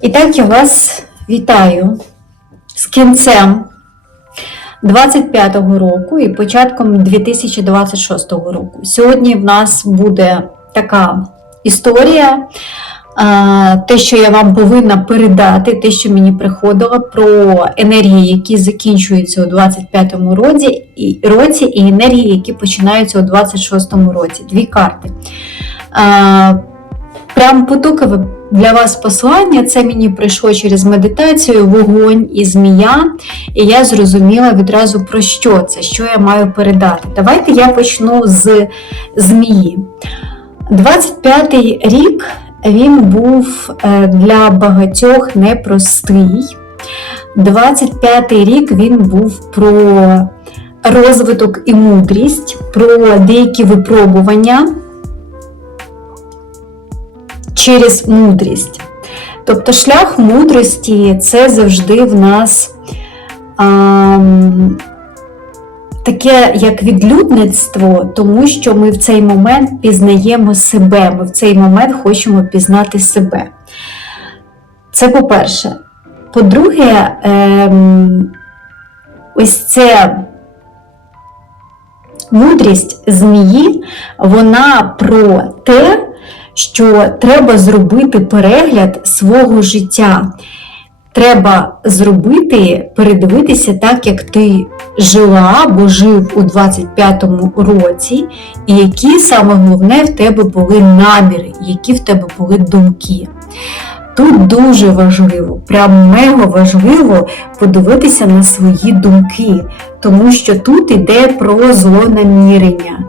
І так я вас вітаю з кінцем 25-го року і початком 2026 року. Сьогодні в нас буде така історія, те, що я вам повинна передати, те, що мені приходило, про енергії, які закінчуються у 25-му році, і енергії, які починаються у 26-му році. Дві карти. А, Прям потокове для вас послання. Це мені прийшло через медитацію, вогонь і змія. І я зрозуміла відразу про що це, що я маю передати. Давайте я почну з змії. 25-й рік він був е, для багатьох непростий. 25-й рік він був про розвиток і мудрість, про деякі випробування через мудрість. Тобто шлях мудрості це завжди в нас а, таке як відлюдництво, тому що ми в цей момент пізнаємо себе, ми в цей момент хочемо пізнати себе. Це по-перше. По-друге, ем, ось це мудрість змії, вона про те, що треба зробити перегляд свого життя. Треба зробити, передивитися так, як ти жила або жив у 25-му році, і які саме головне в тебе були наміри, які в тебе були думки. Тут дуже важливо, прям мега важливо подивитися на свої думки, тому що тут йде про злонамірення.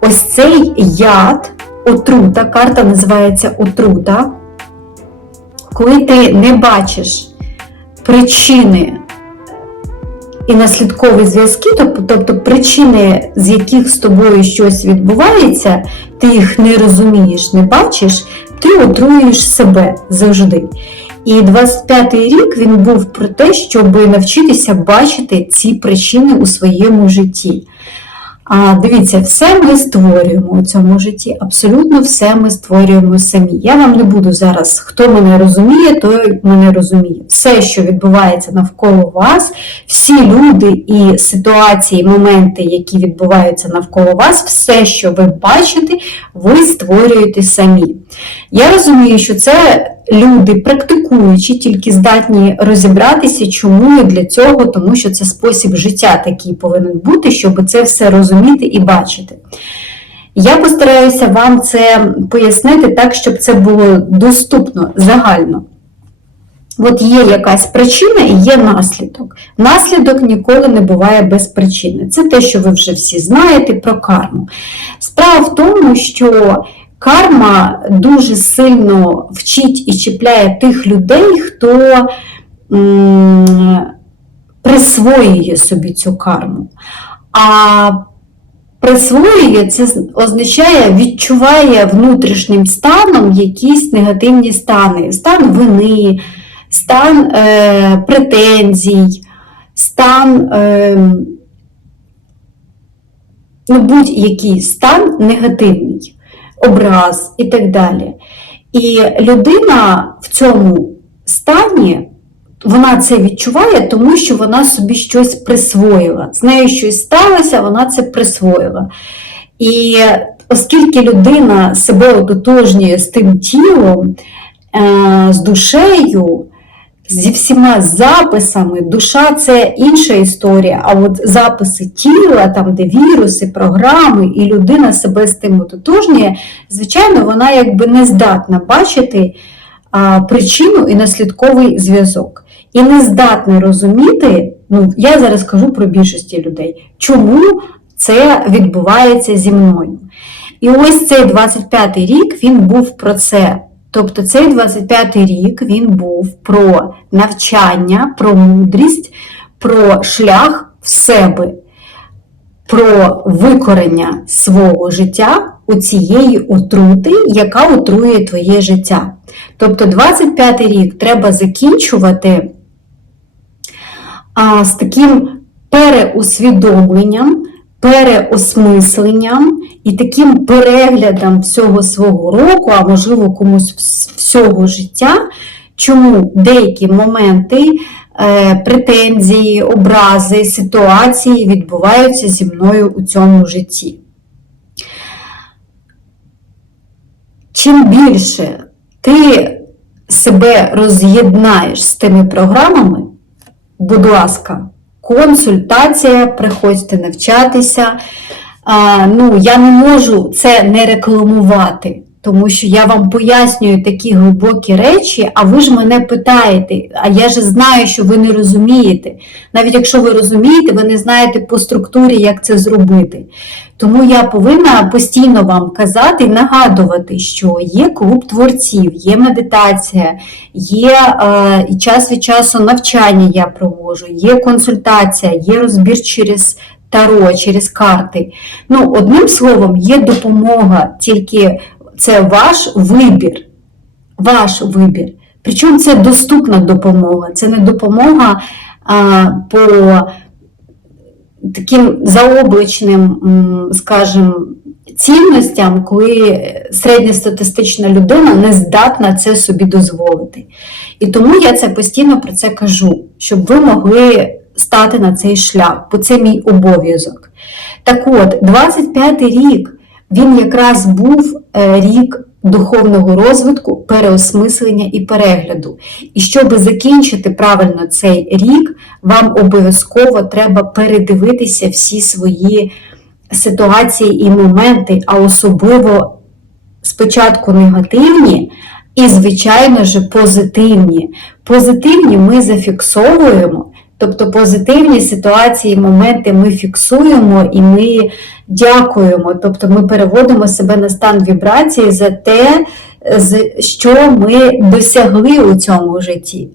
Ось цей яд отрута, карта називається отрута. Коли ти не бачиш причини і наслідкові зв'язки, тобто причини, з яких з тобою щось відбувається, ти їх не розумієш, не бачиш, ти отруєш себе завжди. І 25-й рік він був про те, щоб навчитися бачити ці причини у своєму житті. А дивіться, все ми створюємо у цьому житті, абсолютно все ми створюємо самі. Я вам не буду зараз, хто мене розуміє, той мене розуміє. Все, що відбувається навколо вас, всі люди і ситуації, моменти, які відбуваються навколо вас, все, що ви бачите, ви створюєте самі. Я розумію, що це люди, практикуючі, тільки здатні розібратися, чому і для цього, тому що це спосіб життя такий повинен бути, щоб це все розуміти і бачити. Я постараюся вам це пояснити так, щоб це було доступно загально. От є якась причина і є наслідок. Наслідок ніколи не буває без причини. Це те, що ви вже всі знаєте про карму. Справа в тому, що карма дуже сильно вчить і чіпляє тих людей, хто присвоює собі цю карму. А присвоює, це означає, відчуває внутрішнім станом якісь негативні стани, стан вини, стан е, претензій, стан. Е, ну, будь-який стан негативний образ і так далі. І людина в цьому стані, вона це відчуває, тому що вона собі щось присвоїла. З нею щось сталося, вона це присвоїла. І оскільки людина себе ототожнює з тим тілом, е, з душею, зі всіма записами, душа це інша історія, а от записи тіла, там, де віруси, програми, і людина себе з тим ототожнює, звичайно, вона якби не здатна бачити а, причину і наслідковий зв'язок. І не здатна розуміти, ну, я зараз кажу про більшості людей, чому це відбувається зі мною. І ось цей 25-й рік він був про це. Тобто цей 25-й рік він був про навчання, про мудрість, про шлях в себе, про викорення свого життя у цієї отрути, яка отрує твоє життя. Тобто 25-й рік треба закінчувати а, з таким переусвідомленням переосмисленням і таким переглядом всього свого року, а можливо комусь всього життя, чому деякі моменти, е, претензії, образи, ситуації відбуваються зі мною у цьому житті. Чим більше ти себе роз'єднаєш з тими програмами, будь ласка, консультація, приходьте навчатися. А, ну, я не можу це не рекламувати, тому що я вам пояснюю такі глибокі речі, а ви ж мене питаєте, а я ж знаю, що ви не розумієте. Навіть якщо ви розумієте, ви не знаєте по структурі, як це зробити. Тому я повинна постійно вам казати і нагадувати, що є клуб творців, є медитація, є е, час від часу навчання я проводжу, є консультація, є розбір через таро, через карти. Ну, одним словом, є допомога, тільки це ваш вибір. Ваш вибір. Причому це доступна допомога, це не допомога а, по таким заоблачним, м, скажімо, цінностям, коли середньостатистична людина не здатна це собі дозволити. І тому я це постійно про це кажу, щоб ви могли стати на цей шлях, бо це мій обов'язок. Так от, 25-й рік, він якраз був е, рік духовного розвитку, переосмислення і перегляду. І щоб закінчити правильно цей рік, вам обов'язково треба передивитися всі свої ситуації і моменти, а особливо спочатку негативні. І, звичайно ж, позитивні. Позитивні ми зафіксовуємо, тобто позитивні ситуації, моменти ми фіксуємо і ми дякуємо. Тобто ми переводимо себе на стан вібрації за те, що ми досягли у цьому житті,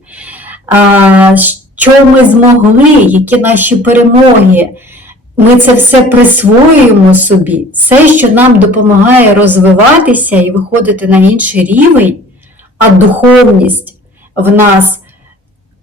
що ми змогли, які наші перемоги. Ми це все присвоюємо собі. Все, що нам допомагає розвиватися і виходити на інший рівень, а духовність в нас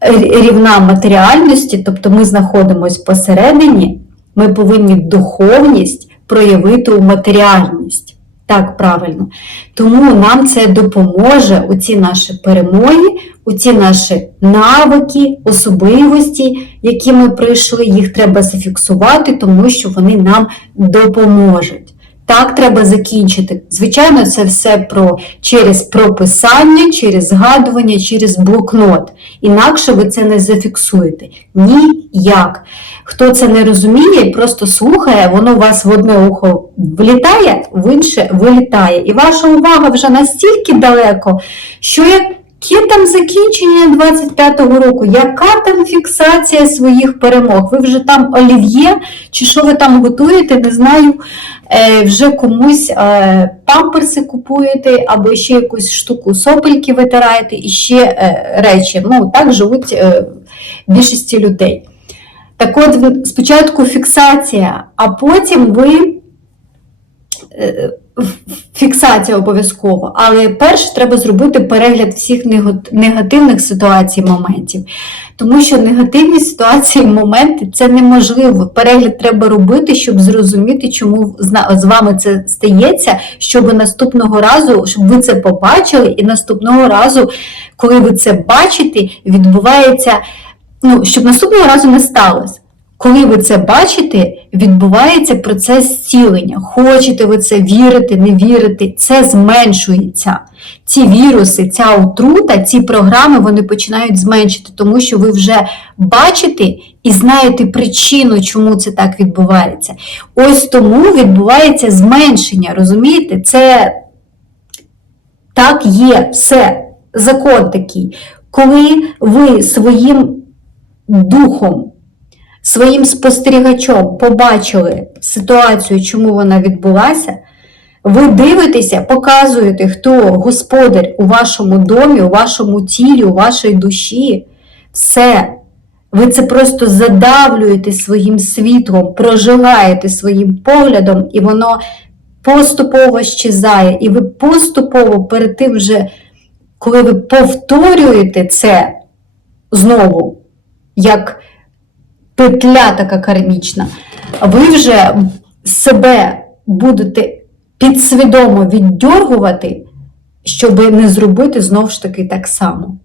рівна матеріальності, тобто ми знаходимося посередині, ми повинні духовність проявити у матеріальність. Так, правильно. Тому нам це допоможе у ці наші перемоги, у ці наші навики, особливості, які ми пройшли, їх треба зафіксувати, тому що вони нам допоможуть. Так треба закінчити. Звичайно, це все про через прописання, через згадування, через блокнот. Інакше ви це не зафіксуєте. Ніяк. Хто це не розуміє просто слухає, воно у вас в одне ухо влітає, в інше вилітає. І ваша увага вже настільки далеко, що яке там закінчення 25-го року, яка там фіксація своїх перемог? Ви вже там олів'є, чи що ви там готуєте, не знаю. Е, вже комусь е, памперси купуєте, або ще якусь штуку сопельки витираєте, і ще е, речі. Ну, так живуть більшості людей. Так от, спочатку фіксація, а потім ви. Фіксація обов'язково, але перше треба зробити перегляд всіх негативних ситуацій, моментів. Тому що негативні ситуації, моменти це неможливо. Перегляд треба робити, щоб зрозуміти, чому з вами це стається, щоб наступного разу, щоб ви це побачили, і наступного разу, коли ви це бачите, відбувається, ну, щоб наступного разу не сталося. Коли ви це бачите, відбувається процес зцілення. Хочете ви це вірити, не вірити, це зменшується. Ці віруси, ця отрута, ці програми вони починають зменшити, тому що ви вже бачите і знаєте причину, чому це так відбувається. Ось тому відбувається зменшення. Розумієте? Це так є все. Закон такий. Коли ви своїм духом своїм спостерігачом побачили ситуацію, чому вона відбулася, ви дивитеся, показуєте, хто господар у вашому домі, у вашому тілі, у вашій душі. Все. Ви це просто задавлюєте своїм світлом, проживаєте своїм поглядом, і воно поступово щезає. І ви поступово перед тим вже, коли ви повторюєте це знову, як петля така кармічна, ви вже себе будете підсвідомо віддьоргувати, щоб не зробити знову ж таки так само.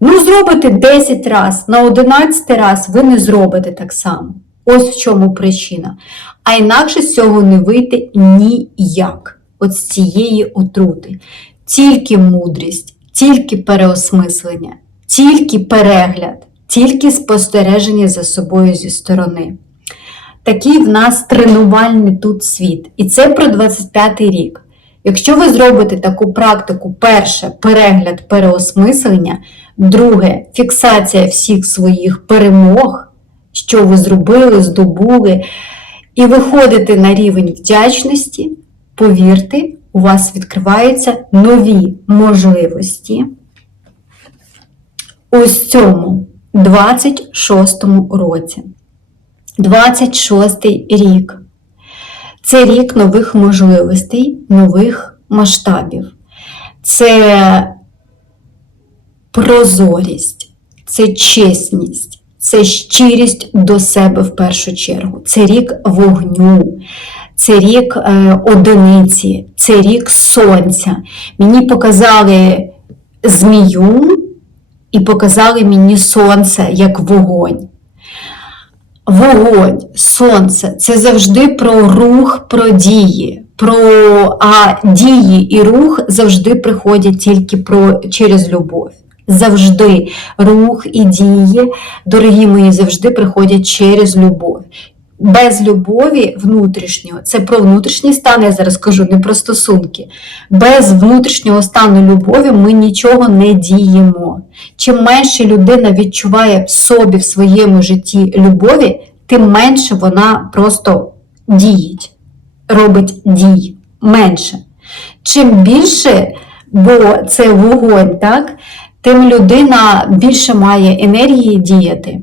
Ну, зробите 10 раз, на 11 раз ви не зробите так само. Ось в чому причина. А інакше з цього не вийти ніяк. От з цієї отрути. Тільки мудрість, тільки переосмислення, тільки перегляд, тільки спостереження за собою зі сторони. Такий в нас тренувальний тут світ. І це про 25-й рік. Якщо ви зробите таку практику, перше перегляд переосмислення, друге фіксація всіх своїх перемог, що ви зробили, здобули, і виходите на рівень вдячності, повірте, у вас відкриваються нові можливості. Ось цьому 26-му році. 26 рік. Це рік нових можливостей, нових масштабів. Це прозорість, це чесність, це щирість до себе в першу чергу. Це рік вогню, це рік е, одиниці, це рік сонця. Мені показали змію і показали мені сонце як вогонь. Вогонь, сонце це завжди про рух, про дії. Про, А дії і рух завжди приходять тільки про, через любов. Завжди рух і дії, дорогі мої, завжди приходять через любов. Без любові внутрішнього, це про внутрішній стан, я зараз кажу, не про стосунки. Без внутрішнього стану любові ми нічого не діємо. Чим менше людина відчуває в собі в своєму житті любові, тим менше вона просто діють, робить дій менше. Чим більше, бо це вогонь, так, тим людина більше має енергії діяти.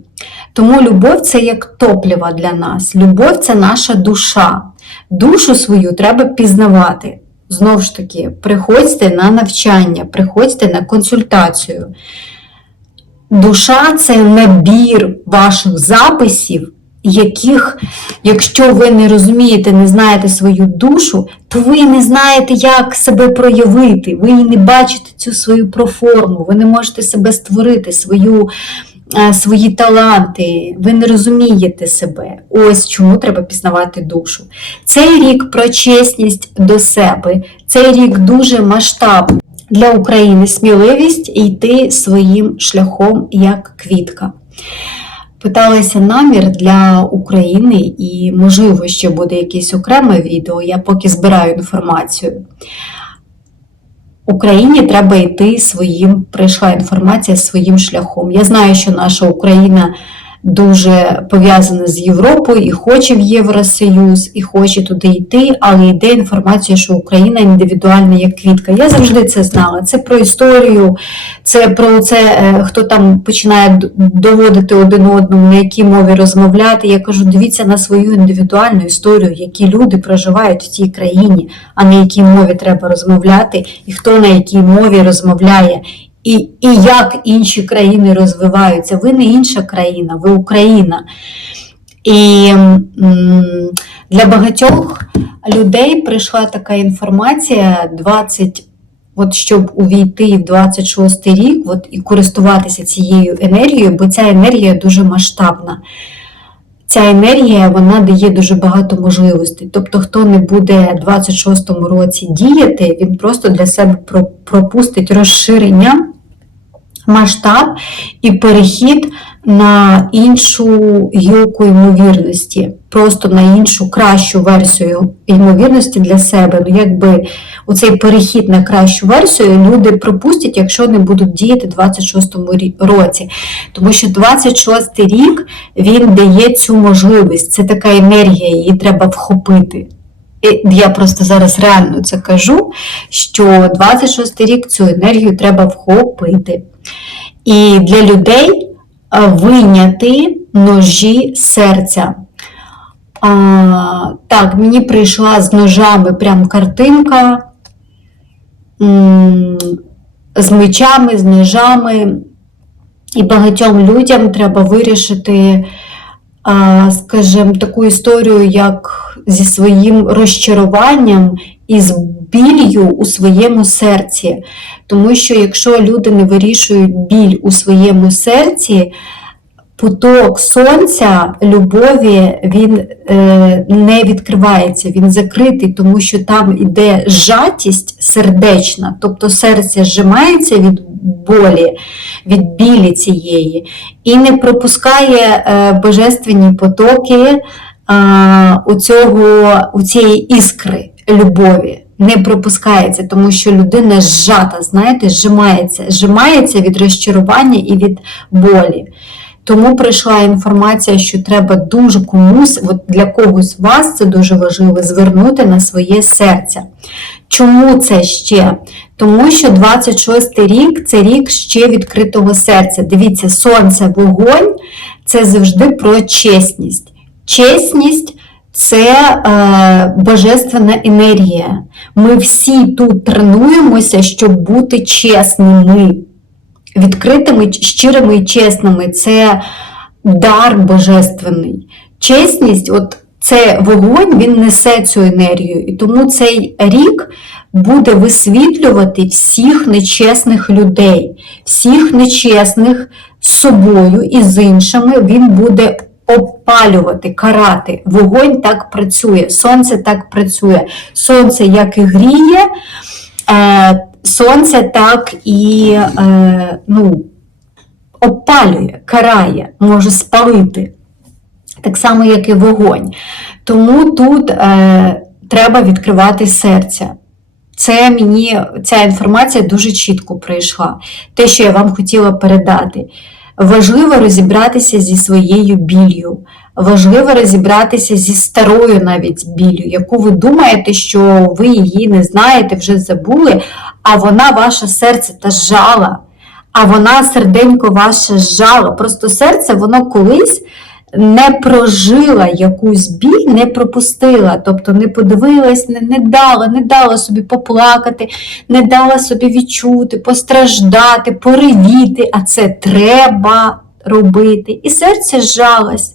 Тому любов це як топлива для нас. Любов це наша душа. Душу свою треба пізнавати. Знову ж таки, приходьте на навчання, приходьте на консультацію. Душа це набір ваших записів, яких, якщо ви не розумієте, не знаєте свою душу, то ви не знаєте, як себе проявити, ви не бачите цю свою проформу, ви не можете себе створити, свою, свої таланти, ви не розумієте себе. Ось чому треба пізнавати душу. Цей рік про чесність до себе, цей рік дуже масштабний. Для України сміливість йти своїм шляхом як квітка. Питалася намір для України, і, можливо, ще буде якесь окреме відео, я поки збираю інформацію. Україні треба йти своїм, прийшла інформація своїм шляхом. Я знаю, що наша Україна дуже пов'язана з Європою і хоче в Євросоюз, і хоче туди йти, але йде інформація, що Україна індивідуальна як квітка. Я завжди це знала. Це про історію, це про це, е, хто там починає доводити один одному, на якій мові розмовляти. Я кажу, дивіться на свою індивідуальну історію, які люди проживають в цій країні, а на якій мові треба розмовляти, і хто на якій мові розмовляє. І і як інші країни розвиваються. Ви не інша країна, ви Україна. І для багатьох людей прийшла така інформація 20, от щоб увійти в 26 рік от, і користуватися цією енергією, бо ця енергія дуже масштабна. Ця енергія вона дає дуже багато можливостей. Тобто, хто не буде в 26-му році діяти, він просто для себе пропустить розширення масштаб і перехід на іншу гілку ймовірності, просто на іншу кращу версію ймовірності для себе. Ну, якби оцей перехід на кращу версію люди пропустять, якщо не будуть діяти в 26-му році. Тому що 26-й рік він дає цю можливість. Це така енергія, її треба вхопити. Я просто зараз реально це кажу, що 26 рік цю енергію треба вхопити. І для людей виняти ножі серця. А, Так, мені прийшла з ножами прям картинка, з мечами, з ножами. І багатьом людям треба вирішити, скажімо, таку історію, як зі своїм розчаруванням і з біллю у своєму серці. Тому що якщо люди не вирішують біль у своєму серці, поток сонця, любові, він е, не відкривається, він закритий, тому що там іде жатість сердечна, тобто серце зжимається від болі, від білі цієї, і не пропускає е, божественні потоки у, цього, у цієї іскри любові. Не пропускається, тому що людина зжата, знаєте, зжимається, зжимається від розчарування і від болі. Тому прийшла інформація, що треба дуже комусь, от для когось вас це дуже важливо, звернути на своє серце. Чому це ще? Тому що 26 рік це рік ще відкритого серця. Дивіться, сонце, вогонь це завжди про чесність. Чесність це е, божественна енергія. Ми всі тут тренуємося, щоб бути чесними відкритими, щирими і чесними. Це дар божественний. Чесність, от це вогонь, він несе цю енергію. І тому цей рік буде висвітлювати всіх нечесних людей, всіх нечесних з собою і з іншими. Він буде опалювати, карати. Вогонь так працює, сонце так працює. Сонце як і гріє. Е, сонце так і е, ну, опалює, карає, може спалити, так само, як і вогонь. Тому тут е, треба відкривати серце. Це мені ця інформація дуже чітко прийшла. Те, що я вам хотіла передати. Важливо розібратися зі своєю біллю, важливо розібратися зі старою навіть біллю, яку ви думаєте, що ви її не знаєте, вже забули, а вона ваше серце та жала, а вона серденько ваше жало. Просто серце, воно колись не прожила якусь біль, не пропустила, тобто не подивилась, не, не дала, не дала собі поплакати, не дала собі відчути, постраждати, поревіти, а це треба робити. І серце зжалось.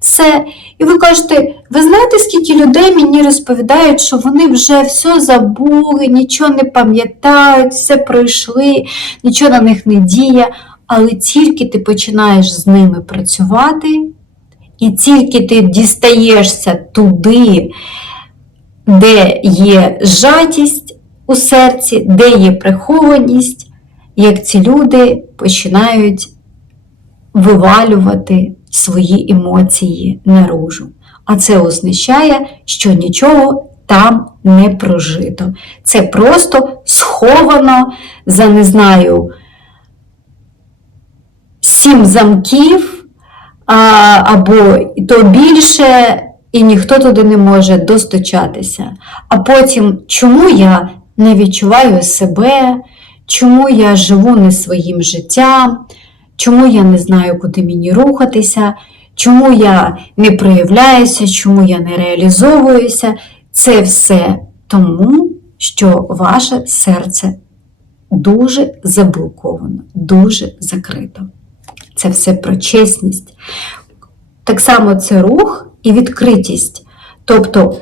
Все. І ви кажете, ви знаєте, скільки людей мені розповідають, що вони вже все забули, нічого не пам'ятають, все пройшли, нічого на них не діє. Але тільки ти починаєш з ними працювати, і тільки ти дістаєшся туди, де є жатість у серці, де є прихованість, як ці люди починають вивалювати свої емоції наружу. А це означає, що нічого там не прожито. Це просто сховано за, не знаю, сім замків а, або то більше, і ніхто туди не може достучатися. А потім, чому я не відчуваю себе, чому я живу не своїм життям, чому я не знаю, куди мені рухатися, чому я не проявляюся, чому я не реалізовуюся. Це все тому, що ваше серце дуже заблоковано, дуже закрито. Це все про чесність. Так само це рух і відкритість. Тобто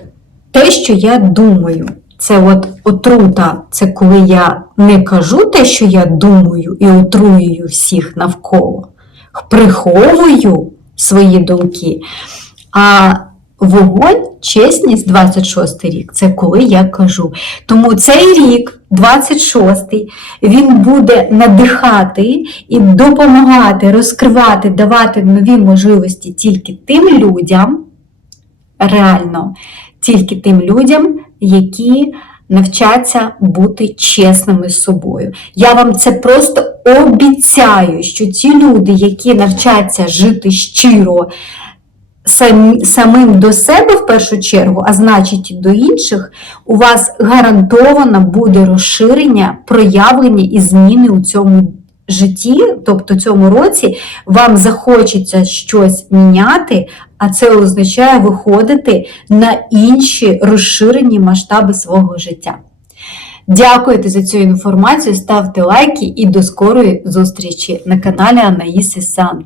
те, що я думаю, це от отрута, це коли я не кажу те, що я думаю, і отруюю всіх навколо, приховую свої думки. А вогонь, чесність, 26 рік це коли я кажу. Тому цей рік, 26-й, він буде надихати і допомагати, розкривати, давати нові можливості тільки тим людям, реально, тільки тим людям, які навчаться бути чесними з собою. Я вам це просто обіцяю, що ті люди, які навчаться жити щиро, самим до себе в першу чергу, а значить до інших, у вас гарантовано буде розширення, проявлення і зміни у цьому житті, тобто цьому році, вам захочеться щось міняти, а це означає виходити на інші розширені масштаби свого життя. Дякуйте за цю інформацію, ставте лайки і до скорої зустрічі на каналі Анаїси Сан.